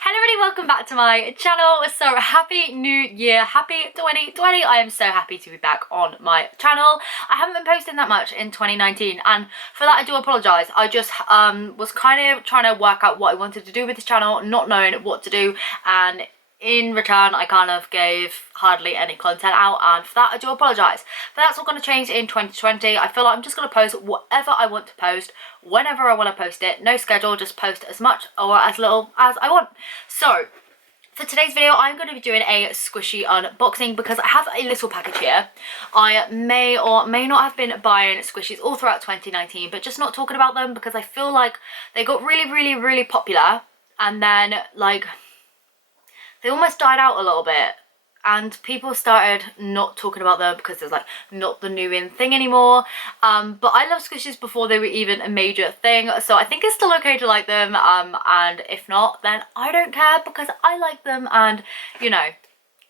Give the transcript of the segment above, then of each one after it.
Hello everybody, welcome back to my channel. So happy new year, happy 2020. I am so happy to be back on my channel. I haven't been posting that much in 2019 and for that I do apologise. I just was kind of trying to work out what I wanted to do with this channel, not knowing what to do, and in return I kind of gave hardly any content out, and for that I do apologise. But that's all going to change in 2020. I feel like I'm just going to post whatever I want to post whenever I want to post it. No schedule, just post as much or as little as I want. So for today's video I'm going to be doing a squishy unboxing because I have a little package here. I may or may not have been buying squishies all throughout 2019 but just not talking about them because I feel like they got really popular and then like they almost died out a little bit and people started not talking about them because there's like not the new in thing anymore. But I loved squishies before they were even a major thing, so I think it's still okay to like them, and if not then I don't care because I like them, and you know,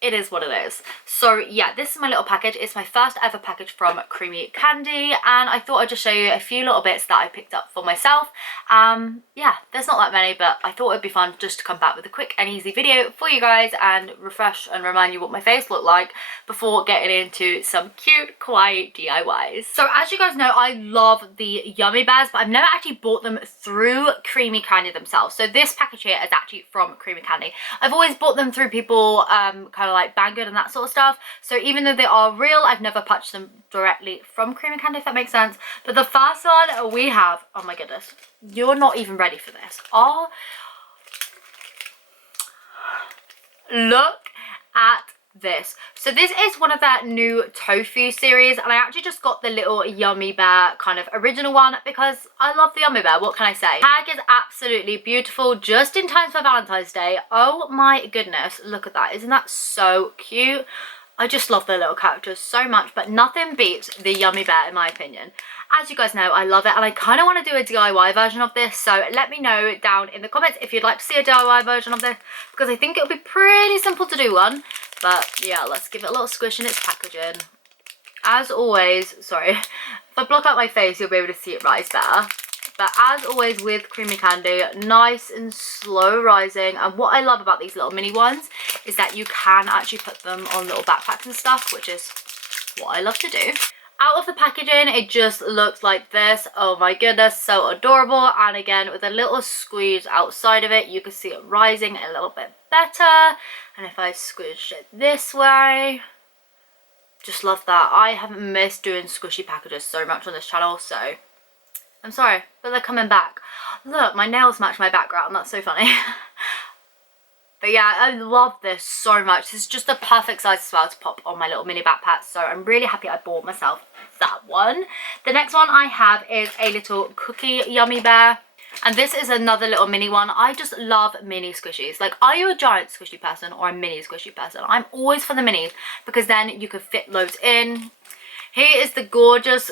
it is what it is. So yeah, this is my little package. It's my first ever package from Creamiicandy and I thought I'd just show you a few little bits that I picked up for myself. Yeah, there's not that many, but I thought it'd be fun just to come back with a quick and easy video for you guys and refresh and remind you what my face looked like before getting into some cute kawaii DIYs. So as you guys know, I love the Yummy Bears, but I've never actually bought them through Creamiicandy themselves. So this package here is actually from Creamiicandy. I've always bought them through people kind of like Banggood and that sort of stuff. So even though they are real, I've never purchased them directly from Creamiicandy, if that makes sense. But the first one we have, oh my goodness, you're not even ready for this. Oh, look at this. So this is one of their new tofu series and I actually just got the little Yummy Bear kind of original one because I love the Yummy Bear, what can I say. Tag is absolutely beautiful, just in time for Valentine's Day. Oh my goodness, look at that, isn't that so cute? I just love their little characters so much, but nothing beats the Yummy Bear in my opinion. As you guys know, I love it and I kind of want to do a DIY version of this, so let me know down in the comments if you'd like to see a DIY version of this because I think it'll be pretty simple to do one. But yeah, let's give it a little squish in its packaging. As always, sorry, if I block out my face you'll be able to see it rise better. But as always with Creamiicandy, nice and slow rising, and what I love about these little mini ones is that you can actually put them on little backpacks and stuff, which is what I love to do. Out of the packaging it just looks like this. Oh my goodness, so adorable, and again with a little squeeze outside of it you can see it rising a little bit better. And if I squish it this way, just love that. I haven't missed doing squishy packages so much on this channel, so I'm sorry, but they're coming back. Look, my nails match my background, that's so funny. But yeah, I love this so much. This is just the perfect size as well to pop on my little mini backpack, so I'm really happy I bought myself that one. The next one I have is a little cookie Yummy Bear, and this is another little mini one. I just love mini squishies. Like, are you a giant squishy person or a mini squishy person? I'm always for the minis because then you can fit loads in. Here is the gorgeous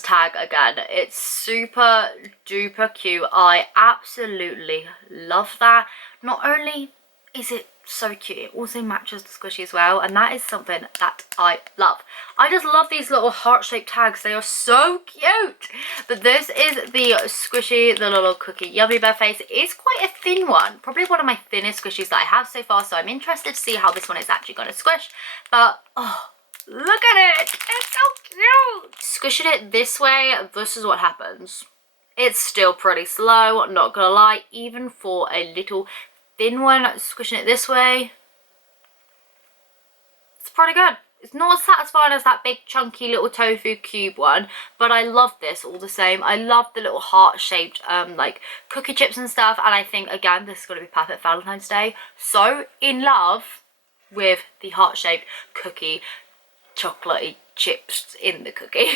tag again. It's super duper cute. I absolutely love that. Not only is it so cute, it also matches the squishy as well, and that is something that I love. I just love these little heart-shaped tags. They are so cute. But this is the squishy, the little cookie Yummy Bear face. It is quite a thin one, probably one of my thinnest squishies that I have so far, so I'm interested to see how this one is actually going to squish. But oh, look at it, it's so cute. Squishing it this way, this is what happens. It's still pretty slow, not gonna lie, even for a little thin one. Squishing it this way, it's pretty good. It's not as satisfying as that big chunky little tofu cube one, but I love this all the same. I love the little heart shaped like cookie chips and stuff, and I think again this is going to be perfect for Valentine's Day. So in love with the heart shaped cookie chocolatey chips in the cookie.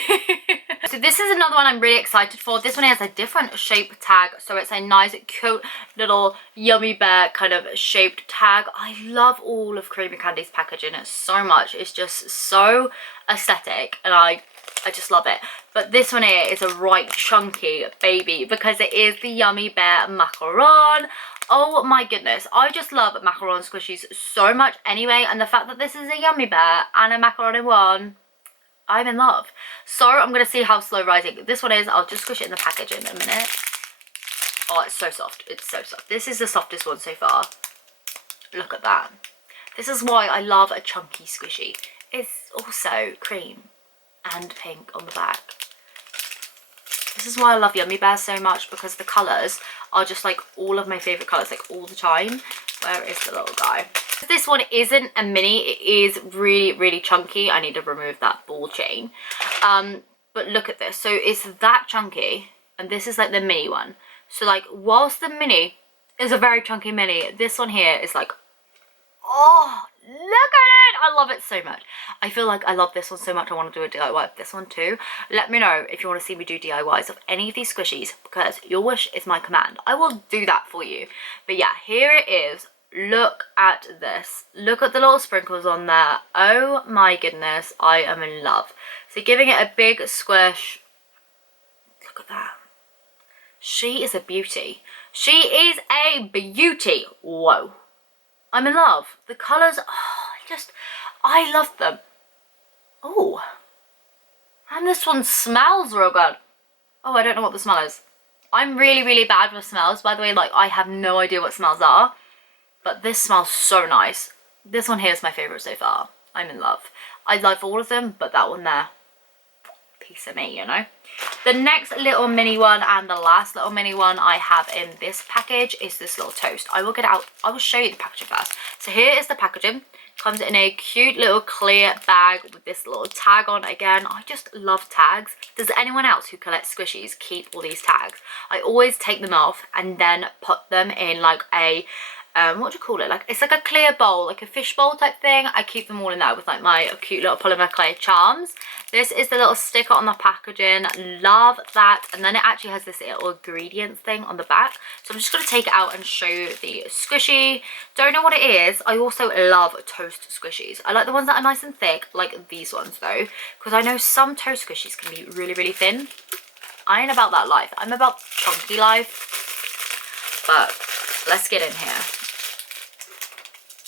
So this is another one I'm really excited for. This one has a different shape tag, so it's a nice cute little Yummy Bear kind of shaped tag. I love all of Creamiicandy's packaging so much. It's just so aesthetic and I just love it. But this one here is a right chunky baby because it is the Yummy Bear macaron. Oh my goodness, I just love macaron squishies so much anyway, and the fact that this is a Yummy Bear and a macaron in one, I'm in love. So I'm going to see how slow rising this one is. I'll just squish it in the package in a minute. Oh, it's so soft. It's so soft. This is the softest one so far. Look at that. This is why I love a chunky squishy. It's also cream and pink on the back. This is why I love Yummy Bears so much, because the colours are just like all of my favourite colours, like all the time. Where is the little guy? This one isn't a mini, it is really, really chunky. I need to remove that ball chain. But look at this. So it's that chunky, and this is like the mini one. So like, whilst the mini is a very chunky mini, this one here is like, oh, look at it. I love it so much. I feel like I love this one so much. I want to do a DIY of this one too. Let me know if you want to see me do DIYs of any of these squishies, because your wish is my command. I will do that for you. But yeah, here it is. Look at this. Look at the little sprinkles on there. Oh my goodness, I am in love. So giving it a big squish. Look at that. She is a beauty. She is a beauty. Whoa. I'm in love. The colours, oh, I love them. Oh. And this one smells real good. Oh, I don't know what the smell is. I'm really, really bad with smells, by the way. Like, I have no idea what smells are. But this smells so nice. This one here is my favourite so far. I'm in love. I love all of them, but that one there, piece of me, you know. The next little mini one and the last little mini one I have in this package is this little toast. I will get it out. I will show you the packaging first. So here is the packaging. Comes in a cute little clear bag with this little tag on. Again, I just love tags. Does anyone else who collects squishies keep all these tags? I always take them off and then put them in like a what do you call it, like it's like a clear bowl, like a fish bowl type thing. I keep them all in there with like my cute little polymer clay charms. This is the little sticker on the packaging. Love that. And then it actually has this little ingredients thing on the back. So I'm just going to take it out and show you the squishy. Don't know what it is. I also love toast squishies. I like the ones that are nice and thick, like these ones though, because I know some toast squishies can be really, really thin. I ain't about that life. I'm about chunky life. But let's get in here.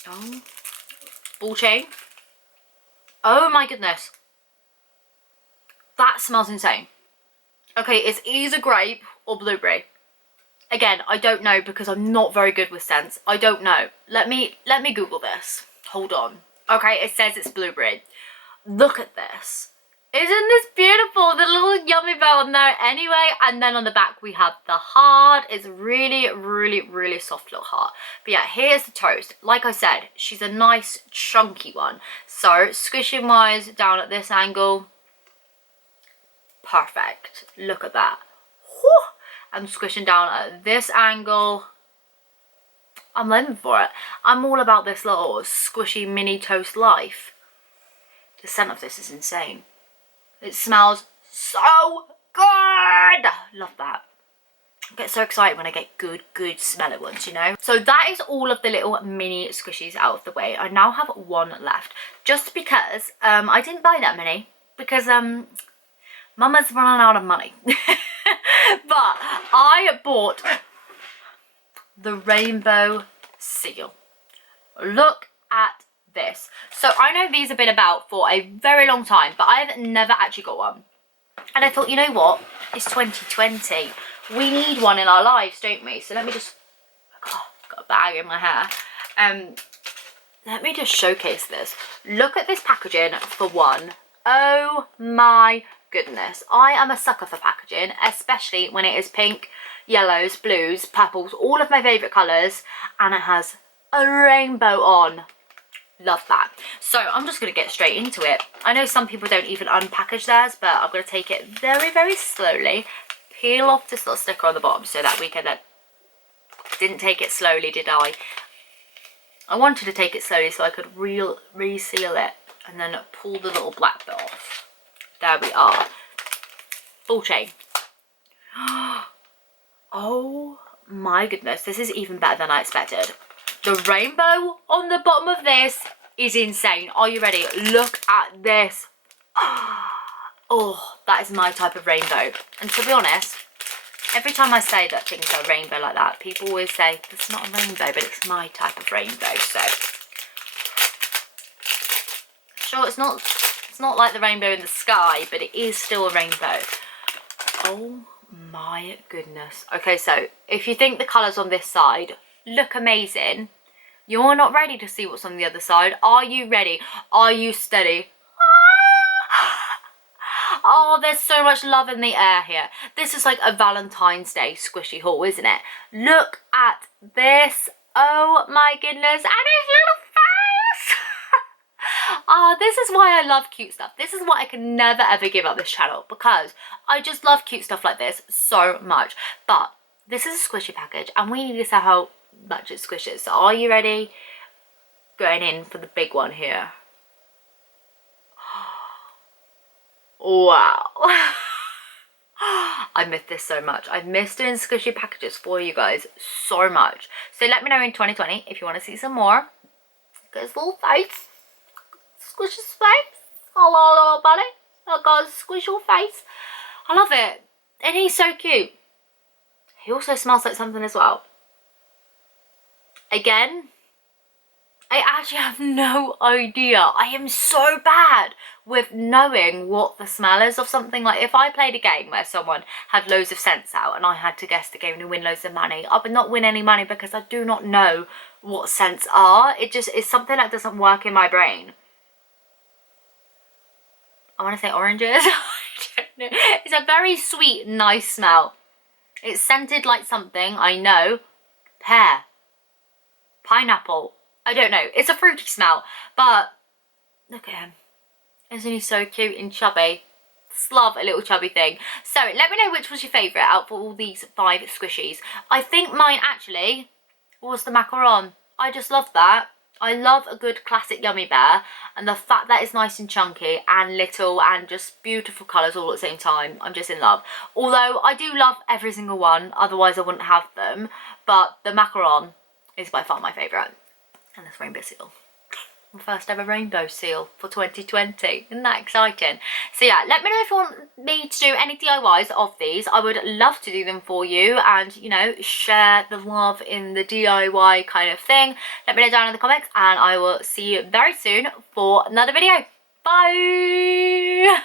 Oh, ball chain. Oh my goodness. That smells insane. Okay, it's either grape or blueberry. Again, I don't know because I'm not very good with scents. I don't know. Let me Google this. Hold on. Okay, it says it's blueberry. Look at this. Isn't this beautiful? The little Yummy Bear on there anyway. And then on the back we have the heart. It's really, really, really soft little heart. But yeah, here's the toast. Like I said, she's a nice chunky one. So squishing wise down at this angle, perfect. Look at that. Whew. I'm squishing down at this angle. I'm living for it. I'm all about this little squishy mini toast life. The scent of this is insane. It smells so good. Love that. I get so excited when I get good smelly ones, you know. So that is all of the little mini squishies out of the way. I now have one left, just because I didn't buy that many because Mama's running out of money. But I bought the rainbow seal. Look at this. So I know these have been about for a very long time, but I've never actually got one. And I thought, you know what? It's 2020. We need one in our lives, don't we? So let me just, oh, got a bag in my hair. Let me just showcase this. Look at this packaging for one. Oh my goodness. I am a sucker for packaging, especially when it is pink, yellows, blues, purples, all of my favourite colours, and it has a rainbow on. Love that. So I'm just going to get straight into it. I know some people don't even unpackage theirs, but I'm going to take it very, very slowly. Peel off this little sticker on the bottom so that we can... didn't take it slowly, did I? I wanted to take it slowly so I could reseal it and then pull the little black bit off. There we are. Ball chain. Oh my goodness, this is even better than I expected. The rainbow on the bottom of this is insane. Are you ready? Look at this. Oh, that is my type of rainbow. And to be honest, every time I say that things are rainbow like that, people always say, it's not a rainbow, but it's my type of rainbow. So, sure, it's not like the rainbow in the sky, but it is still a rainbow. Oh my goodness. Okay, so if you think the colours on this side look amazing, You're not ready to see what's on the other side. Are you ready? Are you steady? Oh, there's so much love in the air here. This is like a Valentine's Day squishy haul, isn't it? Look at this. Oh my goodness. And his little face. Oh, this is why I love cute stuff. This is why I can never ever give up this channel, because I just love cute stuff like this so much. But this is a squishy package and we need to see how much it squishes. So are you ready? Going in for the big one here. Wow. I miss this so much. I've missed doing squishy packages for you guys so much. So let me know in 2020 if you want to see some more. Look at his little face. Squish his face. Hello, little buddy. Look at his squish your face. I love it. And he's so cute. He also smells like something as well. Again, I actually have no idea. I am so bad with knowing what the smell is of something. Like if I played a game where someone had loads of scents out and I had to guess the game and win loads of money, I would not win any money because I do not know what scents are. It just is something that doesn't work in my brain. I want to say oranges. I don't know. It's a very sweet, nice smell. It's scented like something, I know. Pear. Pineapple. I don't know. It's a fruity smell. But look at him. Isn't he so cute and chubby? Just love a little chubby thing. So let me know which was your favourite out for all these 5 squishies. I think mine actually was the macaron. I just love that. I love a good classic Yummy Bear, and the fact that it's nice and chunky and little and just beautiful colours all at the same time. I'm just in love. Although I do love every single one, otherwise I wouldn't have them. But the macaron is by far my favourite. And this rainbow seal. My first ever rainbow seal for 2020. Isn't that exciting? So yeah, let me know if you want me to do any DIYs of these. I would love to do them for you and, you know, share the love in the DIY kind of thing. Let me know down in the comments and I will see you very soon for another video. Bye!